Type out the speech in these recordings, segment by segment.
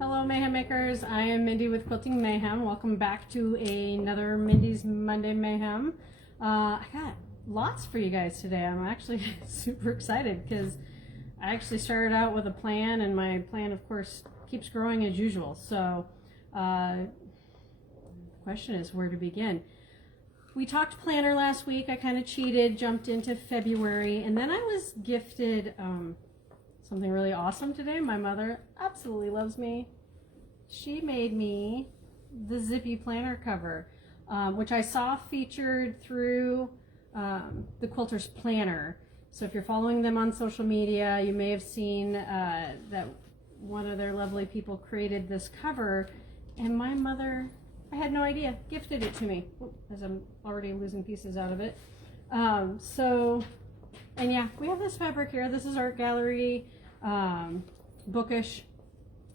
Hello Mayhem Makers, I am Mindy with Quilting Mayhem. Welcome back to another Mindy's Monday Mayhem. I got lots for you guys today. I'm actually super excited because I actually started out with a plan, and my plan of course keeps growing as usual. So the question is where to begin. We talked planner last week. I kind of cheated, jumped into February, and then I was gifted something really awesome today. My mother absolutely loves me. She made me the Zippy planner cover, which I saw featured through the Quilter's Planner. So if you're following them on social media, you may have seen that one of their lovely people created this cover, and my mother, I had no idea, gifted it to me. Oop, as I'm already losing pieces out of it. And yeah, we have this fabric here. This is Art Gallery. Bookish.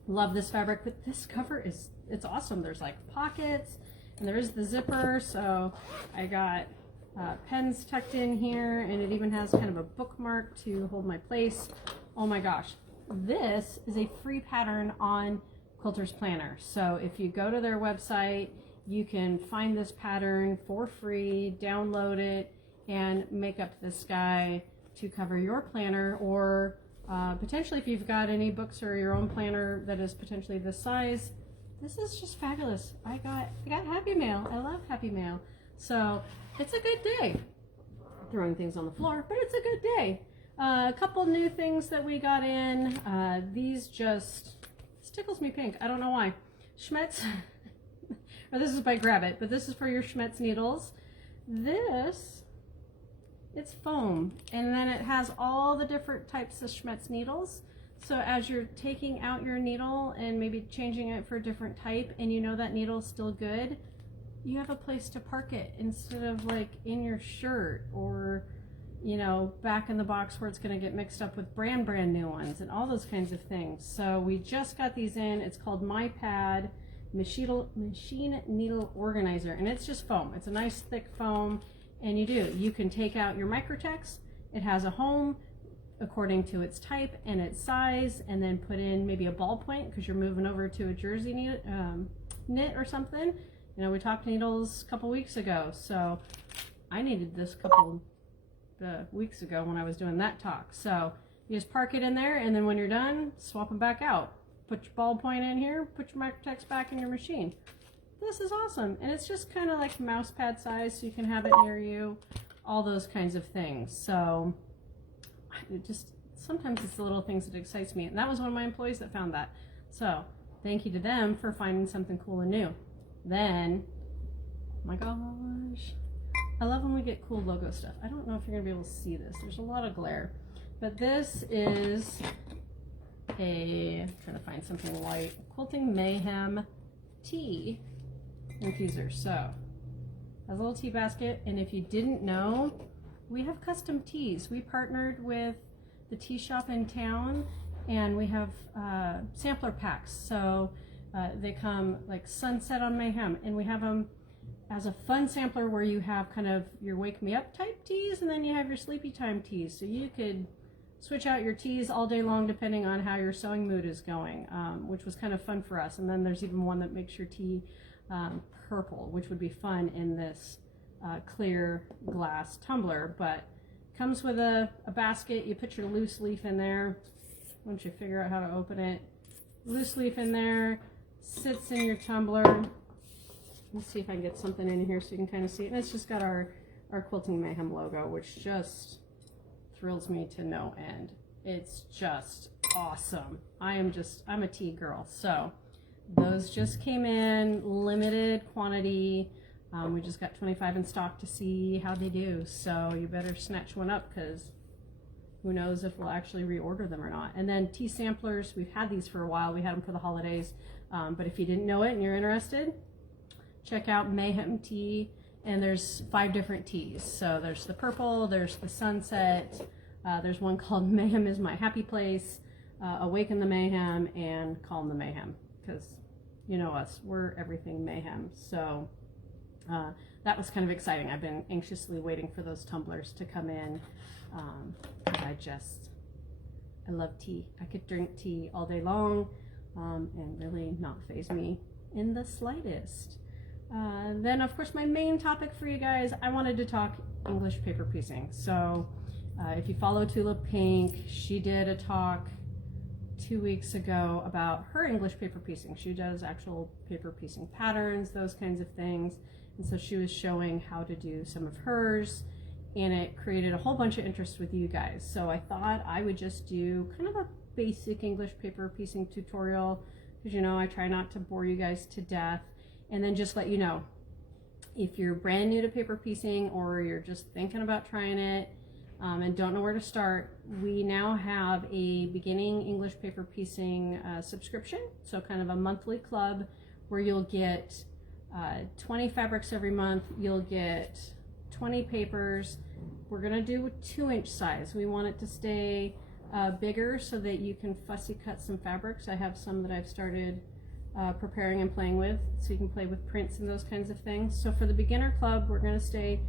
Love this fabric, but this cover it's awesome. There's like pockets, and there is the zipper, so I got pens tucked in here, and it even has kind of a bookmark to hold my place. Oh my gosh, this is a free pattern on Quilter's Planner. So if you go to their website, you can find this pattern for free, download it, and make up this guy to cover your planner, or potentially if you've got any books or your own planner that is potentially this size. This is just fabulous. I got Happy Mail. I love Happy Mail. So it's a good day. Throwing things on the floor, but it's a good day. A couple new things that we got in. This tickles me pink. I don't know why. Schmetz, or this is by Grab It, but this is for your Schmetz needles. It's foam, and then it has all the different types of Schmetz needles. So as you're taking out your needle and maybe changing it for a different type, and you know that needle's still good, you have a place to park it instead of like in your shirt, or you know, back in the box where it's going to get mixed up with brand new ones and all those kinds of things. So we just got these in. It's called My Pad Machine Needle Organizer, and it's just foam. It's a nice thick foam. And you can take out your microtext. It has a home according to its type and its size, and then put in maybe a ballpoint because you're moving over to a jersey knit or something. You know, we talked needles a couple weeks ago, so I needed this couple weeks ago when I was doing that talk. So you just park it in there, and then when you're done, swap them back out. Put your ballpoint in here, put your microtext back in your machine. This is awesome, and it's just kind of like mouse pad size, so you can have it near you, all those kinds of things. So sometimes it's the little things that excites me, and that was one of my employees that found that. So thank you to them for finding something cool and new. Then, oh my gosh, I love when we get cool logo stuff. I don't know if you're gonna be able to see this. There's a lot of glare, but this is I'm trying to find something white. Quilting Mayhem Tea infuser. So has a little tea basket, and if you didn't know, we have custom teas. We partnered with the tea shop in town, and we have sampler packs. So they come like Sunset on Mayhem, and we have them as a fun sampler where you have kind of your wake me up type teas, and then you have your sleepy time teas. So you could switch out your teas all day long depending on how your sewing mood is going, which was kind of fun for us. And then there's even one that makes your tea purple, which would be fun in this clear glass tumbler. But comes with a basket. You put your loose leaf in there once you figure out how to open it. Loose leaf in there, sits in your tumbler. Let's see if I can get something in here so you can kind of see it. And it's just got our Quilting Mayhem logo, which just thrills me to no end. It's just awesome. I'm a tea girl. So those just came in, limited quantity. We just got 25 in stock to see how they do. So you better snatch one up, because who knows if we'll actually reorder them or not. And then tea samplers, we've had these for a while. We had them for the holidays. But if you didn't know it and you're interested, check out Mayhem Tea. And there's 5 different teas. So there's the purple, there's the sunset, there's one called Mayhem is My Happy Place, Awaken the Mayhem, and Calm the Mayhem. Because you know us, we're everything mayhem. So that was kind of exciting. I've been anxiously waiting for those tumblers to come in. I love tea. I could drink tea all day long. and really not faze me in the slightest. Then of course my main topic for you guys, I wanted to talk English paper piecing. So if you follow Tulip Pink, she did a talk 2 weeks ago about her English paper piecing. She does actual paper piecing patterns, those kinds of things. And so she was showing how to do some of hers, and it created a whole bunch of interest with you guys. So I thought I would just do kind of a basic English paper piecing tutorial, because you know I try not to bore you guys to death, and then just let you know, if you're brand new to paper piecing or you're just thinking about trying it and don't know where to start, we now have a beginning English paper piecing subscription. So kind of a monthly club where you'll get 20 fabrics every month. You'll get 20 papers. We're gonna do a 2-inch size. We want it to stay bigger so that you can fussy cut some fabrics. I have some that I've started preparing and playing with, so you can play with prints and those kinds of things. So for the beginner club, we're gonna stay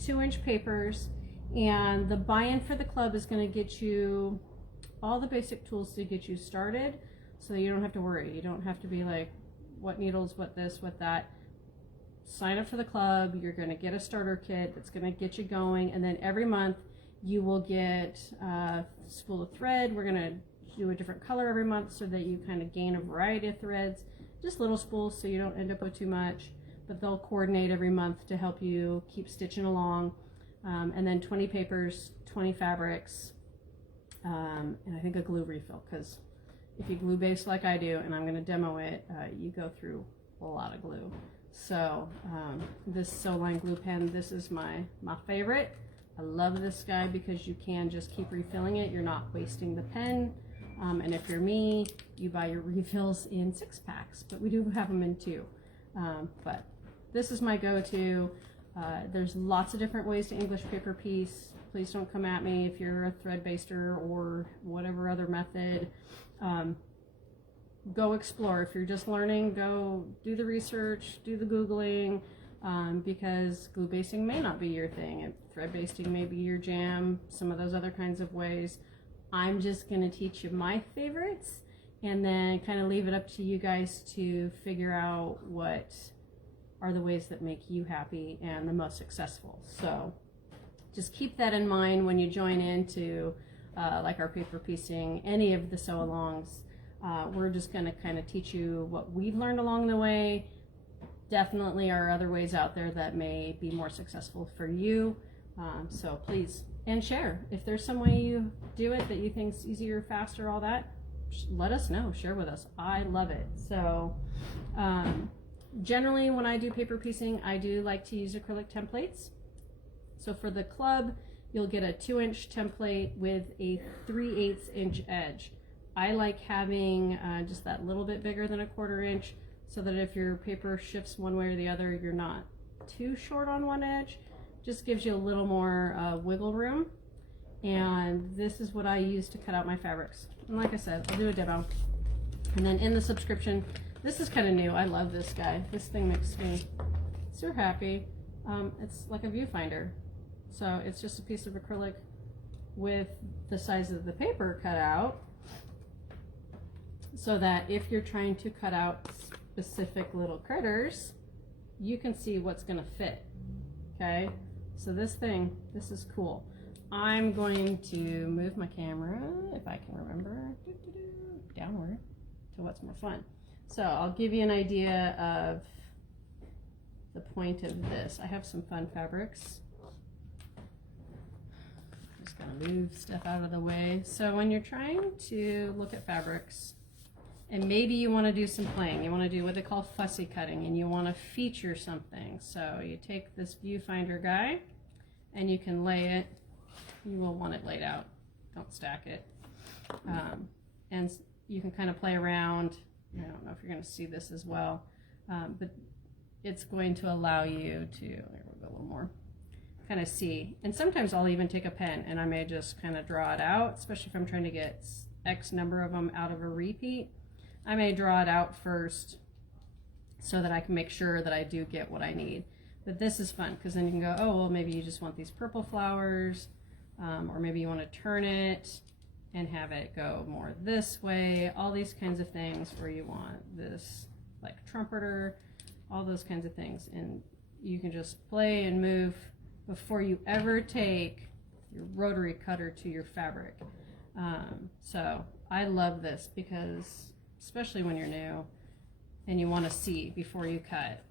2-inch papers, and the buy-in for the club is gonna get you all the basic tools to get you started, so you don't have to worry. You don't have to be like, what needles, what this, what that. Sign up for the club. You're going to get a starter kit that's going to get you going, and then every month you will get a spool of thread. We're going to do a different color every month so that you kind of gain a variety of threads, just little spools so you don't end up with too much, but they'll coordinate every month to help you keep stitching along. And then 20 papers, 20 fabrics, and I think a glue refill, because if you glue base like I do, and I'm going to demo it, you go through a lot of glue. So this Sewline Glue Pen, this is my favorite. I love this guy because you can just keep refilling it. You're not wasting the pen. And if you're me, you buy your refills in 6-packs, but we do have them in 2. But this is my go-to. There's lots of different ways to English paper piece. Please don't come at me if you're a thread baster or whatever other method. Go explore. If you're just learning, go do the research, do the Googling, because glue basting may not be your thing, and thread basting may be your jam, some of those other kinds of ways. I'm just going to teach you my favorites, and then kind of leave it up to you guys to figure out what are the ways that make you happy and the most successful. So just keep that in mind when you join into like our paper piecing, any of the sew-alongs. We're just going to kind of teach you what we've learned along the way. Definitely are other ways out there that may be more successful for you. So please, and share. If there's some way you do it that you think's easier, faster, all that, let us know. Share with us. I love it. So generally when I do paper piecing, I do like to use acrylic templates. So for the club, you'll get a 2-inch template with a 3/8 inch edge. I like having just that little bit bigger than a 1/4 inch, so that if your paper shifts one way or the other, you're not too short on one edge. Just gives you a little more wiggle room. And this is what I use to cut out my fabrics. And like I said, I'll do a demo. And then in the subscription, this is kind of new. I love this guy. This thing makes me so happy. It's like a viewfinder. So it's just a piece of acrylic with the size of the paper cut out, so that if you're trying to cut out specific little critters, you can see what's going to fit. Okay, so this is cool. I'm going to move my camera, if I can remember, downward to what's more fun. So I'll give you an idea of the point of this. I have some fun fabrics. Just gonna move stuff out of the way. So when you're trying to look at fabrics, and maybe you want to do some playing, you want to do what they call fussy cutting, and you want to feature something. So you take this viewfinder guy and you can lay it. You will want it laid out, don't stack it. And you can kind of play around. I don't know if you're going to see this as well, but it's going to allow you to, there we go, a little more, kind of see. And sometimes I'll even take a pen and I may just kind of draw it out, especially if I'm trying to get X number of them out of a repeat. I may draw it out first so that I can make sure that I do get what I need. But this is fun, because then you can go, oh, well, maybe you just want these purple flowers, or maybe you want to turn it and have it go more this way, all these kinds of things, where you want this like trumpeter, all those kinds of things. And you can just play and move before you ever take your rotary cutter to your fabric. So I love this because, especially when you're new and you want to see before you cut,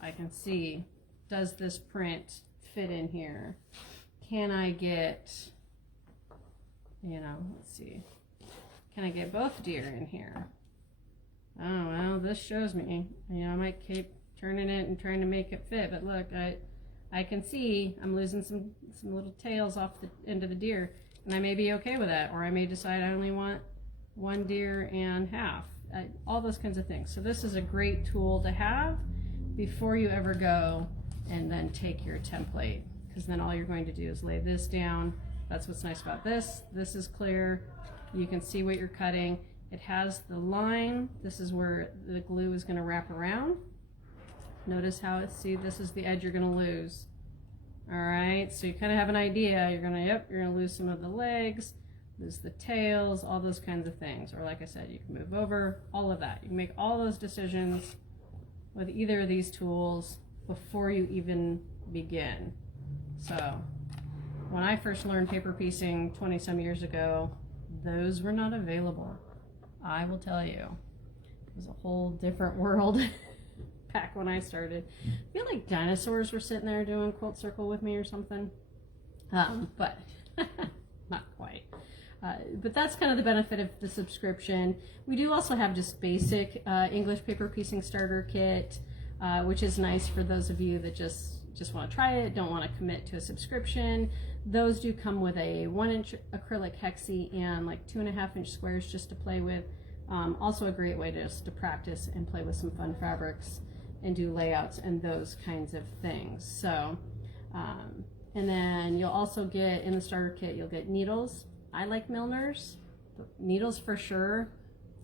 I can see, does this print fit in here? Can I get, you know, let's see, can I get both deer in here? Oh, well, this shows me, you know, I might keep turning it and trying to make it fit, but look, I can see I'm losing some little tails off the end of the deer, and I may be okay with that, or I may decide I only want one deer and half, all those kinds of things. So this is a great tool to have before you ever go and then take your template, because then all you're going to do is lay this down. That's what's nice about this. This is clear. You can see what you're cutting. It has the line. This is where the glue is going to wrap around. Notice how it's, see, this is the edge you're going to lose. All right, so you kind of have an idea. You're going to lose some of the legs, lose the tails, all those kinds of things. Or like I said, you can move over, all of that. You can make all those decisions with either of these tools before you even begin. So when I first learned paper piecing 20 some years ago, those were not available. I will tell you, it was a whole different world back when I started. I feel like dinosaurs were sitting there doing quilt circle with me or something, but not quite. But that's kind of the benefit of the subscription. We do also have just basic English paper piecing starter kit, which is nice for those of you that just want to try it, don't want to commit to a subscription. Those do come with a 1-inch acrylic hexie and like 2.5-inch squares just to play with. Also a great way to practice and play with some fun fabrics and do layouts and those kinds of things. So, and then you'll also get, in the starter kit, you'll get needles. I like Milners, but needles for sure.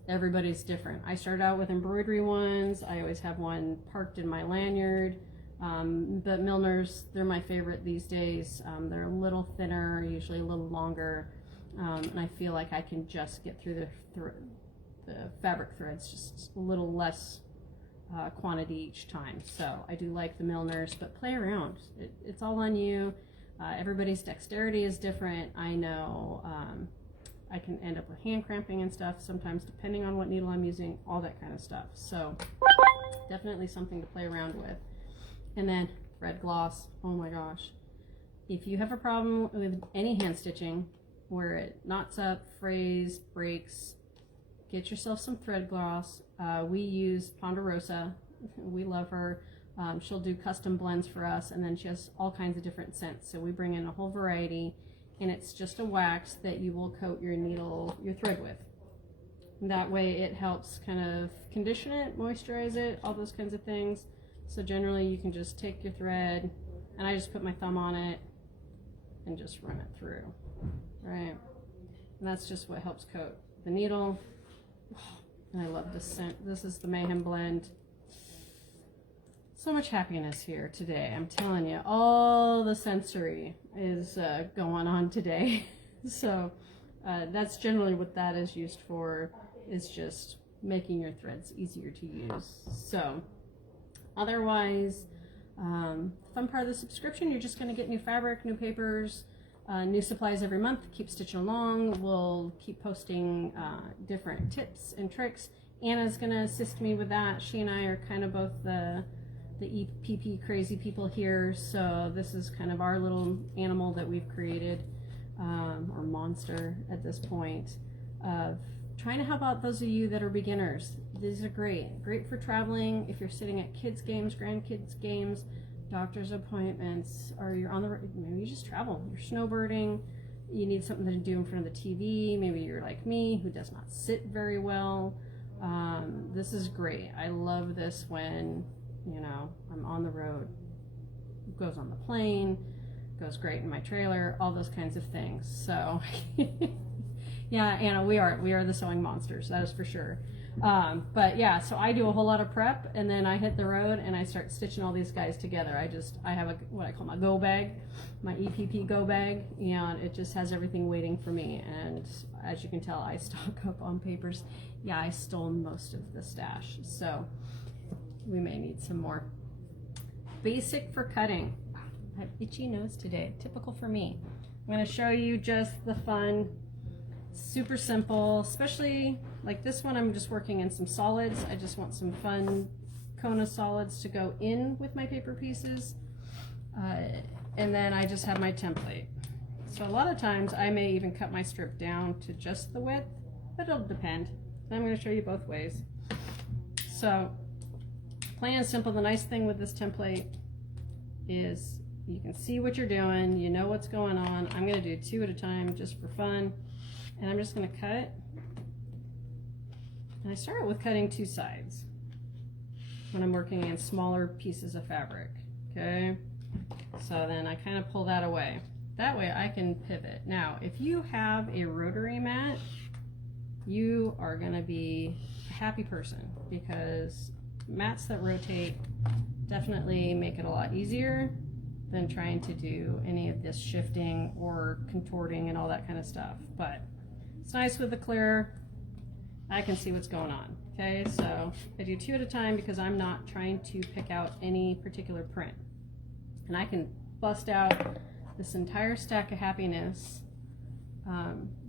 Everybody's different. I started out with embroidery ones. I always have one parked in my lanyard. But Milners, they're my favorite these days. They're a little thinner, usually a little longer, and I feel like I can just get through the fabric threads just a little less quantity each time. So I do like the Milners, but play around. It's all on you. Everybody's dexterity is different. I know I can end up with hand cramping and stuff sometimes, depending on what needle I'm using, all that kind of stuff. So definitely something to play around with. And then thread gloss. Oh my gosh. If you have a problem with any hand stitching where it knots up, frays, breaks, get yourself some thread gloss. We use Ponderosa. We love her. She'll do custom blends for us, and then she has all kinds of different scents. So we bring in a whole variety, and it's just a wax that you will coat your needle, your thread with. That way it helps kind of condition it, moisturize it, all those kinds of things. So generally you can just take your thread, and I just put my thumb on it and just run it through, right? And that's just what helps coat the needle. And I love this scent. This is the Mayhem blend. So much happiness here today. I'm telling you, all the sensory is going on today. So that's generally what that is used for, is just making your threads easier to use. So otherwise, fun part of the subscription, you're just going to get new fabric, new papers, new supplies every month. Keep stitching along. We'll keep posting different tips and tricks. Anna's going to assist me with that. She and I are kind of both the EPP crazy people here. So this is kind of our little animal that we've created, or monster at this point, of trying to help out those of you that are beginners. These are great for traveling. If you're sitting at kids games, grandkids games, doctor's appointments, or you're on the road, maybe you just travel, you're snowbirding, you need something to do in front of the TV, maybe you're like me who does not sit very well. This is great. I love this when, you know, I'm on the road. It goes on the plane, goes great in my trailer, all those kinds of things. So Yeah, Anna, we are the sewing monsters, that is for sure. But yeah, so I do a whole lot of prep, and then I hit the road and I start stitching all these guys together. I have what I call my go bag, my EPP go bag, and it just has everything waiting for me. And as you can tell, I stock up on papers. Yeah, I stole most of the stash, so we may need some more. Basic for cutting. I have itchy nose today, typical for me. I'm going to show you just the fun, super simple, especially like this one. I'm just working in some solids. I just want some fun Kona solids to go in with my paper pieces. And then I just have my template. So a lot of times I may even cut my strip down to just the width, but it'll depend. I'm going to show you both ways. So plain and simple, the nice thing with this template is you can see what you're doing, you know what's going on. I'm going to do 2 at a time just for fun, and I'm just going to cut. And I start with cutting 2 sides when I'm working in smaller pieces of fabric. Okay, so then I kind of pull that away. That way I can pivot. Now, if you have a rotary mat, you are going to be a happy person, because mats that rotate definitely make it a lot easier than trying to do any of this shifting or contorting and all that kind of stuff. But it's nice with the clear. I can see what's going on. Okay, so I do 2 at a time because I'm not trying to pick out any particular print. And I can bust out this entire stack of happiness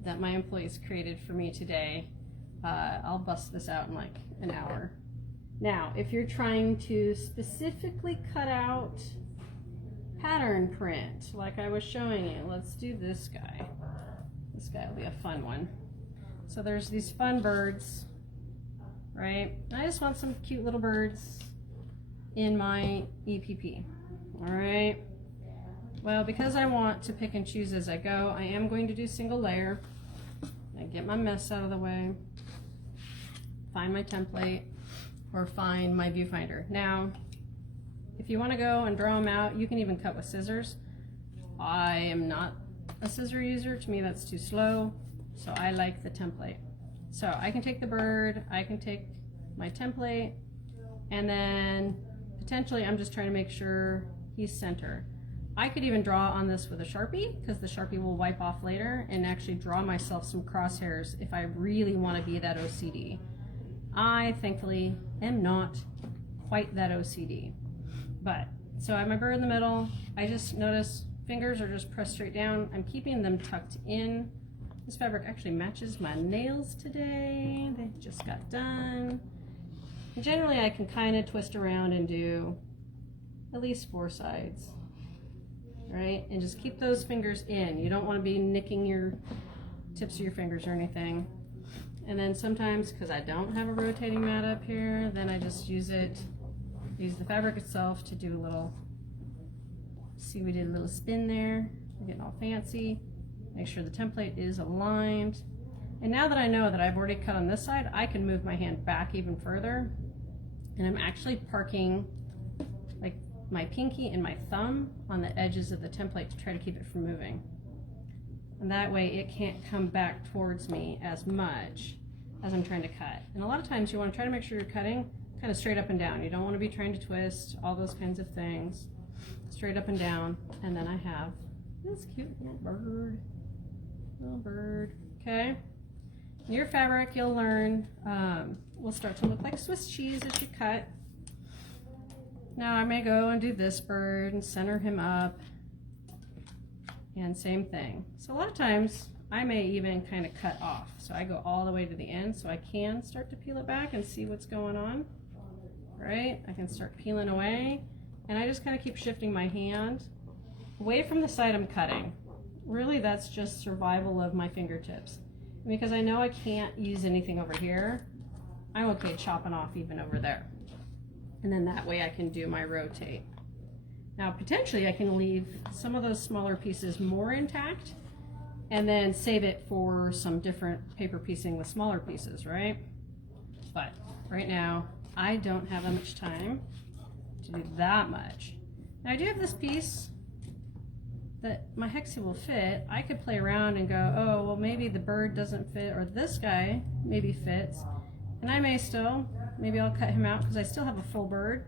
that my employees created for me today. I'll bust this out in like an hour. Now, if you're trying to specifically cut out pattern print, like I was showing you, let's do this guy. This guy will be a fun one. So there's these fun birds, right? I just want some cute little birds in my EPP, all right? Well, because I want to pick and choose as I go, I am going to do single layer. I get my mess out of the way, find my template, or find my viewfinder. Now, if you want to go and draw them out, you can even cut with scissors. I am not a scissor user. To me, that's too slow, so I like the template. So I can take the bird, I can take my template, and then potentially I'm just trying to make sure he's center. I could even draw on this with a Sharpie, because the Sharpie will wipe off later, and actually draw myself some crosshairs if I really want to be that OCD. I thankfully am not quite that OCD. But, so I have my bird in the middle. I just notice fingers are just pressed straight down. I'm keeping them tucked in. This fabric actually matches my nails today. They just got done. And generally I can kind of twist around and do at least 4 sides. Right? And just keep those fingers in. You don't want to be nicking your tips of your fingers or anything. And then sometimes, because I don't have a rotating mat up here, then I just use the fabric itself to do a little, see we did a little spin there. We're getting all fancy. Make sure the template is aligned. And now that I know that I've already cut on this side, I can move my hand back even further. And I'm actually parking like my pinky and my thumb on the edges of the template to try to keep it from moving. And that way it can't come back towards me as much as I'm trying to cut. And a lot of times you want to try to make sure you're cutting kind of straight up and down. You don't want to be trying to twist, all those kinds of things. Straight up and down. And then I have this cute little bird. Okay. Your fabric, you'll learn, will start to look like Swiss cheese as you cut. Now I may go and do this bird and center him up. And same thing. So a lot of times I may even kind of cut off. So I go all the way to the end so I can start to peel it back and see what's going on. Right? I can start peeling away. And I just kind of keep shifting my hand away from the side I'm cutting. Really, that's just survival of my fingertips. Because I know I can't use anything over here, I'm okay chopping off even over there. And then that way I can do my rotate. Now potentially I can leave some of those smaller pieces more intact and then save it for some different paper piecing with smaller pieces, right? But right now I don't have that much time to do that much. Now I do have this piece that my hexie will fit, I could play around and go, oh, well, maybe the bird doesn't fit, or this guy maybe fits. And I may still, maybe I'll cut him out because I still have a full bird,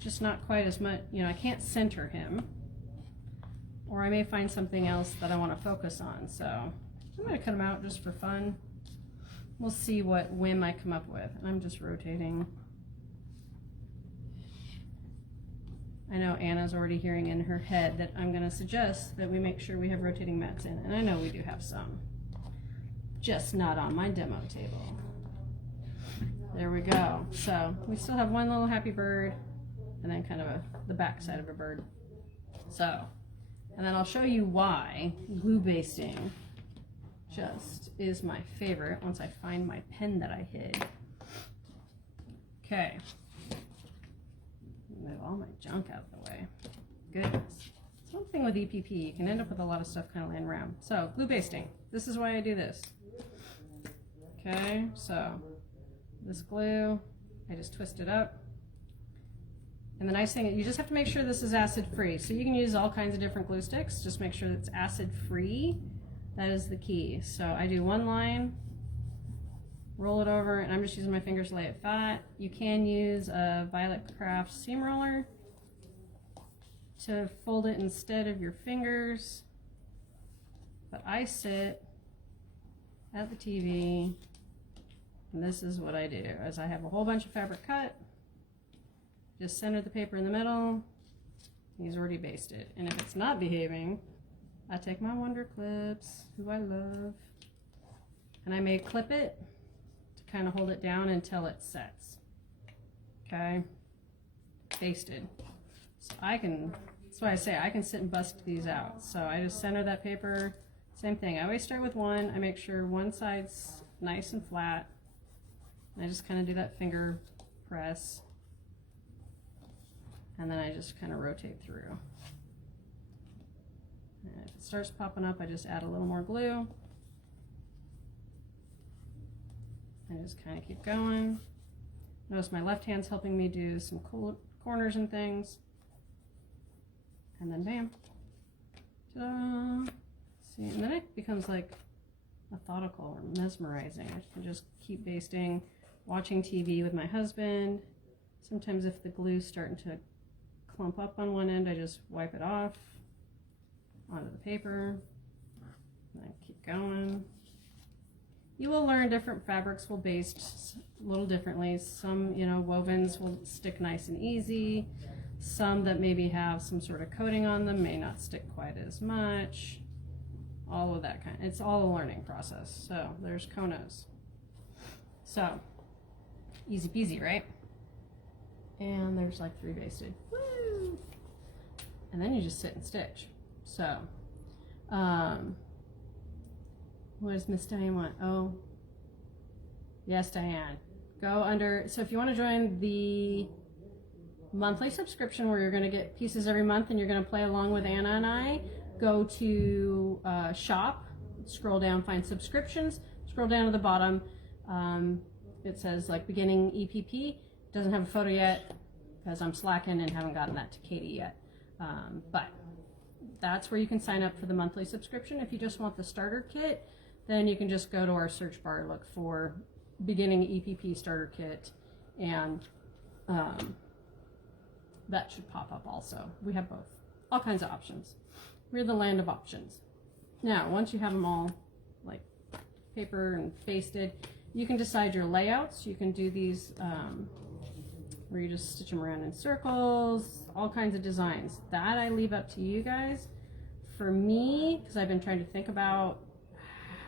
just not quite as much, you know, I can't center him. Or I may find something else that I want to focus on. So I'm going to cut him out just for fun. We'll see what whim I come up with. I'm just rotating. I know Anna's already hearing in her head that I'm going to suggest that we make sure we have rotating mats in. And I know we do have some. Just not on my demo table. There we go. So we still have one little happy bird and then kind of the back side of a bird. So, and then I'll show you why glue basting just is my favorite once I find my pen that I hid. Okay. Move all my junk out of the way. Goodness. It's one thing with EPP, you can end up with a lot of stuff kind of laying around. So, glue basting. This is why I do this. Okay, so this glue, I just twist it up. And the nice thing, you just have to make sure this is acid free. So you can use all kinds of different glue sticks, just make sure it's acid free. That is the key. So I do one line, roll it over, and I'm just using my fingers to lay it flat. You can use a Violet Craft seam roller to fold it instead of your fingers. But I sit at the TV, and this is what I do, as I have a whole bunch of fabric cut, just center the paper in the middle. He's already basted. And if it's not behaving, I take my Wonder Clips, who I love, and I may clip it to kind of hold it down until it sets. Okay, basted. So I can, that's why I say I can sit and bust these out. So I just center that paper, same thing. I always start with one. I make sure one side's nice and flat. And I just kind of do that finger press. And then I just kind of rotate through. And if it starts popping up, I just add a little more glue. And just kind of keep going. Notice my left hand's helping me do some cool corners and things. And then bam. Ta-da! See, and then it becomes like methodical or mesmerizing. I can just keep basting, watching TV with my husband. Sometimes if the glue's starting to clump up on one end, I just wipe it off onto the paper, and then keep going. You will learn different fabrics will baste a little differently. Some, you know, wovens will stick nice and easy. Some that maybe have some sort of coating on them may not stick quite as much. All of that kind. It's all a learning process. So there's Konos. So easy peasy, right? And there's like 3 basted. Woo! And then you just sit and stitch. So, what does Miss Diane want? Oh, yes, Diane. Go under, so if you want to join the monthly subscription where you're going to get pieces every month and you're going to play along with Anna and I, go to shop, scroll down, find subscriptions, scroll down to the bottom. It says like beginning EPP. Doesn't have a photo yet because I'm slacking and haven't gotten that to Katie yet. But that's where you can sign up for the monthly subscription. If you just want the starter kit, then you can just go to our search bar, look for beginning EPP starter kit, and that should pop up also. We have both, all kinds of options. We're the land of options. Now, once you have them all like paper and basted, you can decide your layouts. You can do these where you just stitch them around in circles, all kinds of designs. That I leave up to you guys. For me, because I've been trying to think about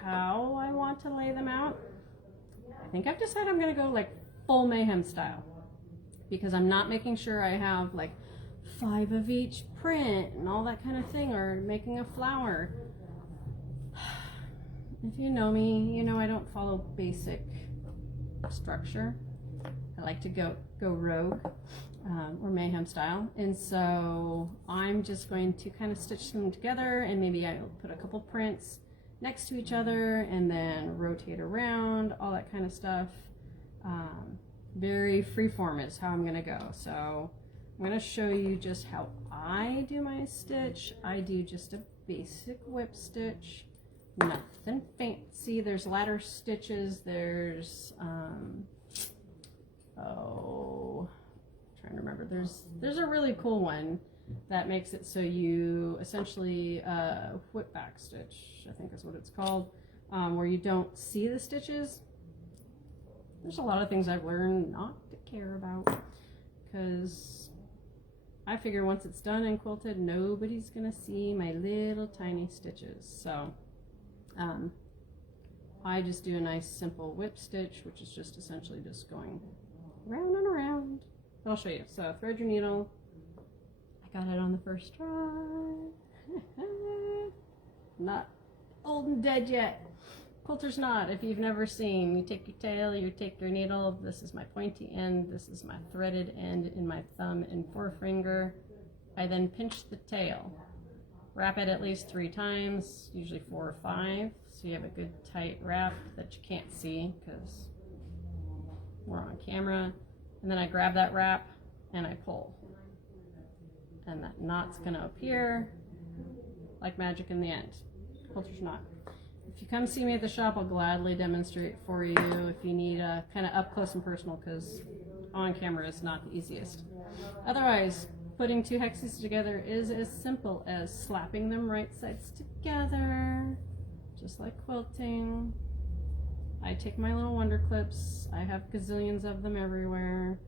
how I want to lay them out, I think I've decided I'm going to go like full Mayhem style, because I'm not making sure I have like 5 of each print and all that kind of thing, or making a flower. If you know me, you know I don't follow basic structure. I like to go rogue or Mayhem style, and so I'm just going to kind of stitch them together, and maybe I'll put a couple prints next to each other and then rotate around, all that kind of stuff. Very freeform is how I'm going to go. So I'm going to show you just how I do my stitch. I do just a basic whip stitch, nothing fancy. There's ladder stitches, there's trying to remember, there's a really cool one that makes it so you essentially whip back stitch, I think is what it's called, where you don't see the stitches. There's a lot of things I've learned not to care about, because I figure once it's done and quilted, nobody's gonna see my little tiny stitches. So I just do a nice simple whip stitch, which is just essentially just going round and around. But I'll show you. So thread your needle. I got it on the first try. Not old and dead yet. Quilter's knot, if you've never seen. You take your tail, you take your needle. This is my pointy end. This is my threaded end in my thumb and forefinger. I then pinch the tail. Wrap it at least 3 times, usually 4 or 5. So you have a good tight wrap that you can't see because we're on camera. And then I grab that wrap and I pull. And that knot's gonna appear like magic in the end. Quilter's knot. If you come see me at the shop, I'll gladly demonstrate for you if you need a kind of up close and personal, because on camera is not the easiest. Otherwise, putting 2 hexes together is as simple as slapping them right sides together, just like quilting. I take my little wonder clips. I have gazillions of them everywhere,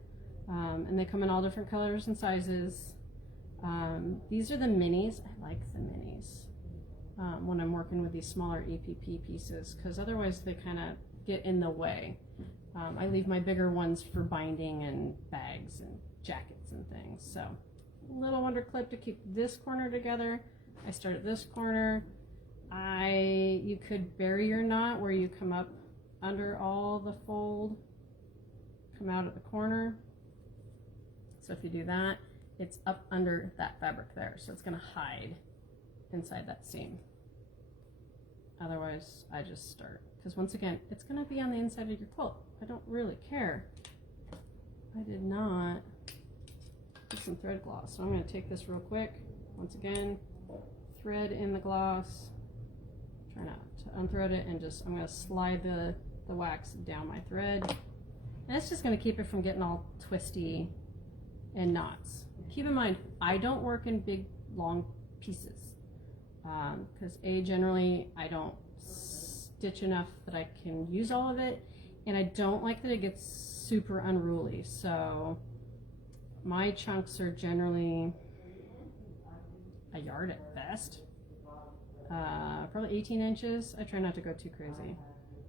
and they come in all different colors and sizes. These are the minis. I like the minis when I'm working with these smaller EPP pieces, because otherwise they kind of get in the way. I leave my bigger ones for binding and bags and jackets and things. So little wonder clip to keep this corner together. I start at this corner. You could bury your knot where you come up under all the fold, come out at the corner. So if you do that, it's up under that fabric there, so it's going to hide inside that seam. Otherwise, I just start, because once again, it's going to be on the inside of your quilt. I don't really care. I did not put some thread gloss, so I'm going to take this real quick. Once again, thread in the gloss. Try not to unthread it, and just I'm going to slide the wax down my thread, and it's just going to keep it from getting all twisty and knots. Keep in mind, I don't work in big long pieces, because generally I don't stitch enough that I can use all of it, and I don't like that it gets super unruly. So my chunks are generally a yard at best, probably 18 inches. I try not to go too crazy.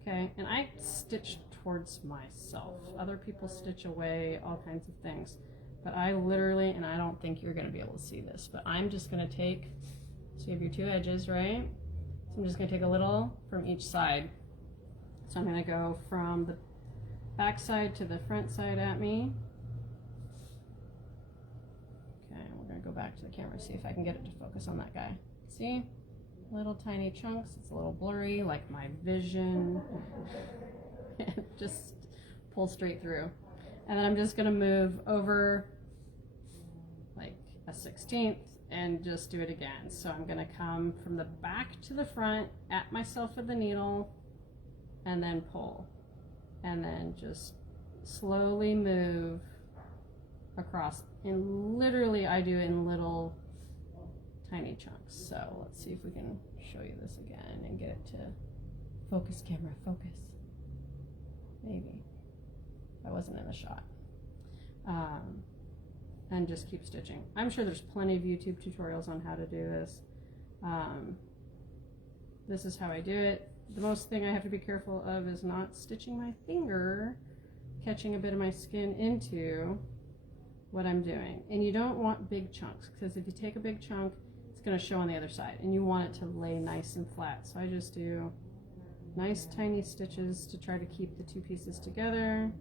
Okay, and I stitch towards myself. Other people stitch away, all kinds of things. But I literally, and I don't think you're going to be able to see this, but I'm just going to take, so you have your 2 edges, right? So I'm just going to take a little from each side. So I'm going to go from the back side to the front side at me. Okay, we're going to go back to the camera, see if I can get it to focus on that guy. See? Little tiny chunks. It's a little blurry, like my vision. Just pull straight through. And then I'm just going to move over like a 1/16 and just do it again. So I'm going to come from the back to the front, at myself with the needle, and then pull. And then just slowly move across. And literally I do it in little tiny chunks. So let's see if we can show you this again and get it to focus, camera, focus. Maybe. I wasn't in the shot. And just keep stitching. I'm sure there's plenty of YouTube tutorials on how to do this. This is how I do it. The most thing I have to be careful of is not stitching my finger, catching a bit of my skin into what I'm doing. And you don't want big chunks, because if you take a big chunk, it's going to show on the other side, and you want it to lay nice and flat. So I just do nice tiny stitches to try to keep the 2 pieces together.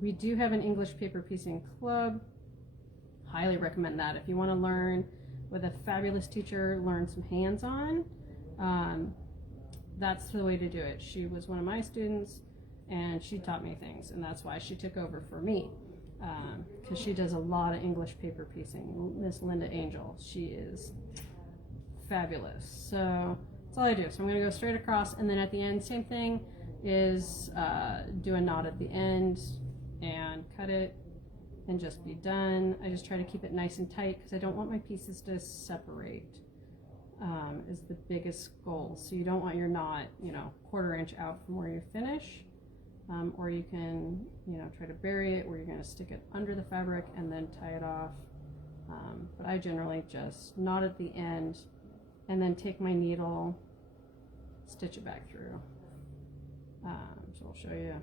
We do have an English paper piecing club. Highly recommend that. If you want to learn with a fabulous teacher, learn some hands-on, that's the way to do it. She was one of my students, and she taught me things, and that's why she took over for me, because she does a lot of English paper piecing. Miss Linda Angel, she is fabulous. So that's all I do. So I'm going to go straight across, and then at the end, same thing, is do a knot at the end and cut it and just be done. I just try to keep it nice and tight because I don't want my pieces to separate, is the biggest goal. So you don't want your knot, you know, 1/4 inch out from where you finish, or you can, you know, try to bury it where you're going to stick it under the fabric and then tie it off. But I generally just knot at the end and then take my needle, stitch it back through. So I'll show you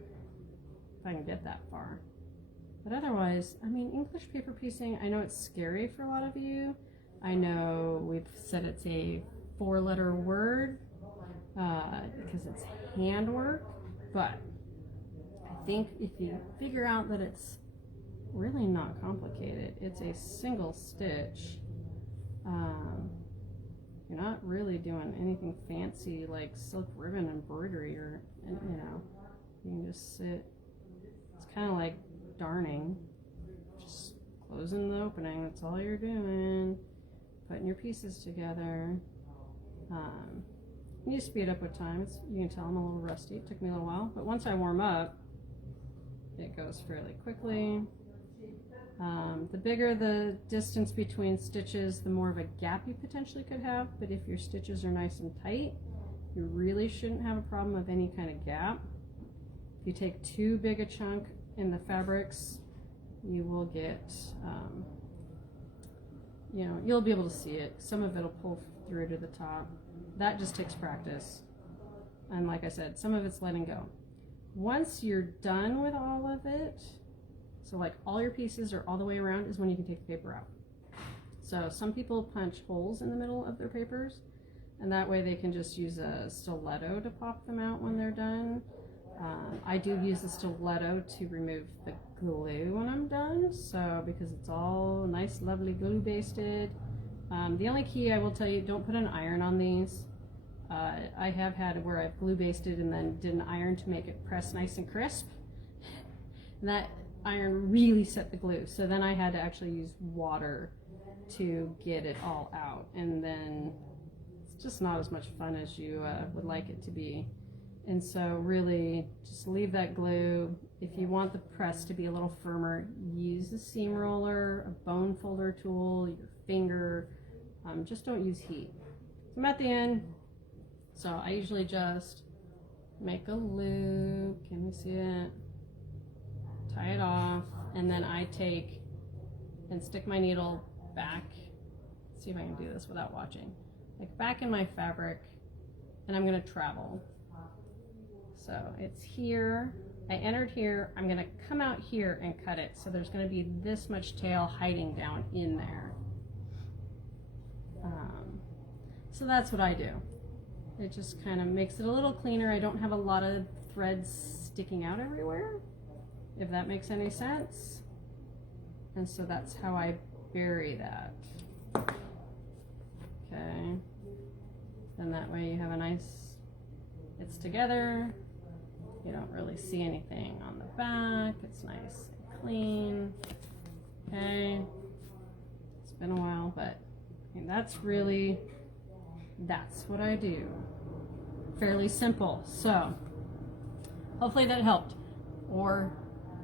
if I can get that far. But otherwise, I mean, English paper piecing, I know it's scary for a lot of you. I know we've said it's a 4-letter word because it's handwork, but I think if you figure out that it's really not complicated, it's a single stitch. You're not really doing anything fancy like silk ribbon embroidery or, you know, you can just sit. It's kind of like darning, just closing the opening. That's all you're doing, putting your pieces together. You speed up with time. You can tell I'm a little rusty. It took me a little while, but once I warm up, it goes fairly quickly. The bigger the distance between stitches, the more of a gap you potentially could have, but if your stitches are nice and tight, you really shouldn't have a problem of any kind of gap. If you take too big a chunk in the fabrics, you will get, you know, you'll be able to see it. Some of it'll pull through to the top. That just takes practice. And like I said, some of it's letting go. Once you're done with all of it, so like all your pieces are all the way around, is when you can take the paper out. So some people punch holes in the middle of their papers, and that way they can just use a stiletto to pop them out when they're done. I do use a stiletto to remove the glue when I'm done, so because it's all nice, lovely glue basted. The only key I will tell you, don't put an iron on these. I have had where I've glue basted and then did an iron to make it press nice and crisp. And that iron really set the glue, so then I had to actually use water to get it all out, and then it's just not as much fun as you would like it to be. And so really just leave that glue. If you want the press to be a little firmer, use a seam roller, a bone folder tool, your finger. Just don't use heat. So I'm at the end, so I usually just make a loop. Can you see it? Tie it off, and then I take and stick my needle back. Let's see if I can do this without watching. Like back in my fabric, and I'm going to travel. So it's here. I entered here. I'm going to come out here and cut it. So there's going to be this much tail hiding down in there. So that's what I do. It just kind of makes it a little cleaner. I don't have a lot of threads sticking out everywhere, if that makes any sense. And so that's how I bury that. Okay. And that way you have a nice, it's together. You don't really see anything on the back. It's nice and clean. Okay. It's been a while, but I mean, that's what I do. Fairly simple. So hopefully that helped. Or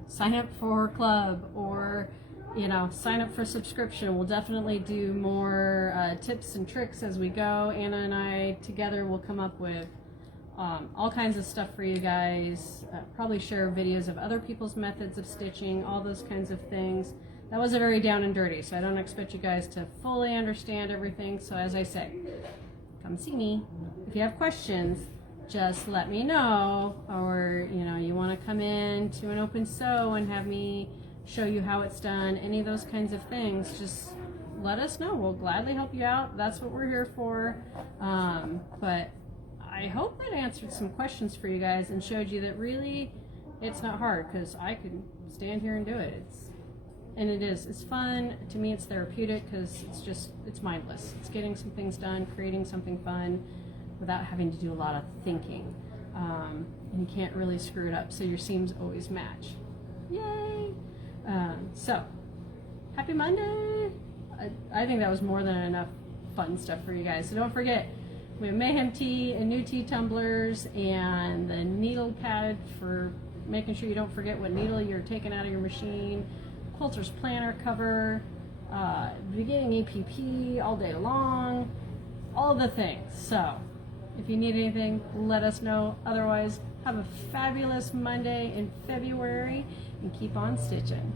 sign up for club, or you know, sign up for subscription. We'll definitely do more tips and tricks as we go. Anna and I together will come up with all kinds of stuff for you guys. Probably share videos of other people's methods of stitching, all those kinds of things. That was a very down and dirty, so I don't expect you guys to fully understand everything. So as I say, come see me. If you have questions, just let me know, or you know, you want to come in to an open sew and have me show you how it's done, any of those kinds of things, just let us know. We'll gladly help you out. That's what we're here for. But I hope that answered some questions for you guys and showed you that really it's not hard, because I could stand here and do it. It's fun. To me, it's therapeutic because it's mindless. It's getting some things done, creating something fun without having to do a lot of thinking. And you can't really screw it up, so your seams always match. Yay! So, happy Monday! I think that was more than enough fun stuff for you guys. So don't forget, we have Mayhem Tea and new tea tumblers and the needle pad for making sure you don't forget what needle you're taking out of your machine, quilter's planner cover, beginning APP all day long, all the things. So if you need anything, let us know. Otherwise, have a fabulous Monday in February and keep on stitching.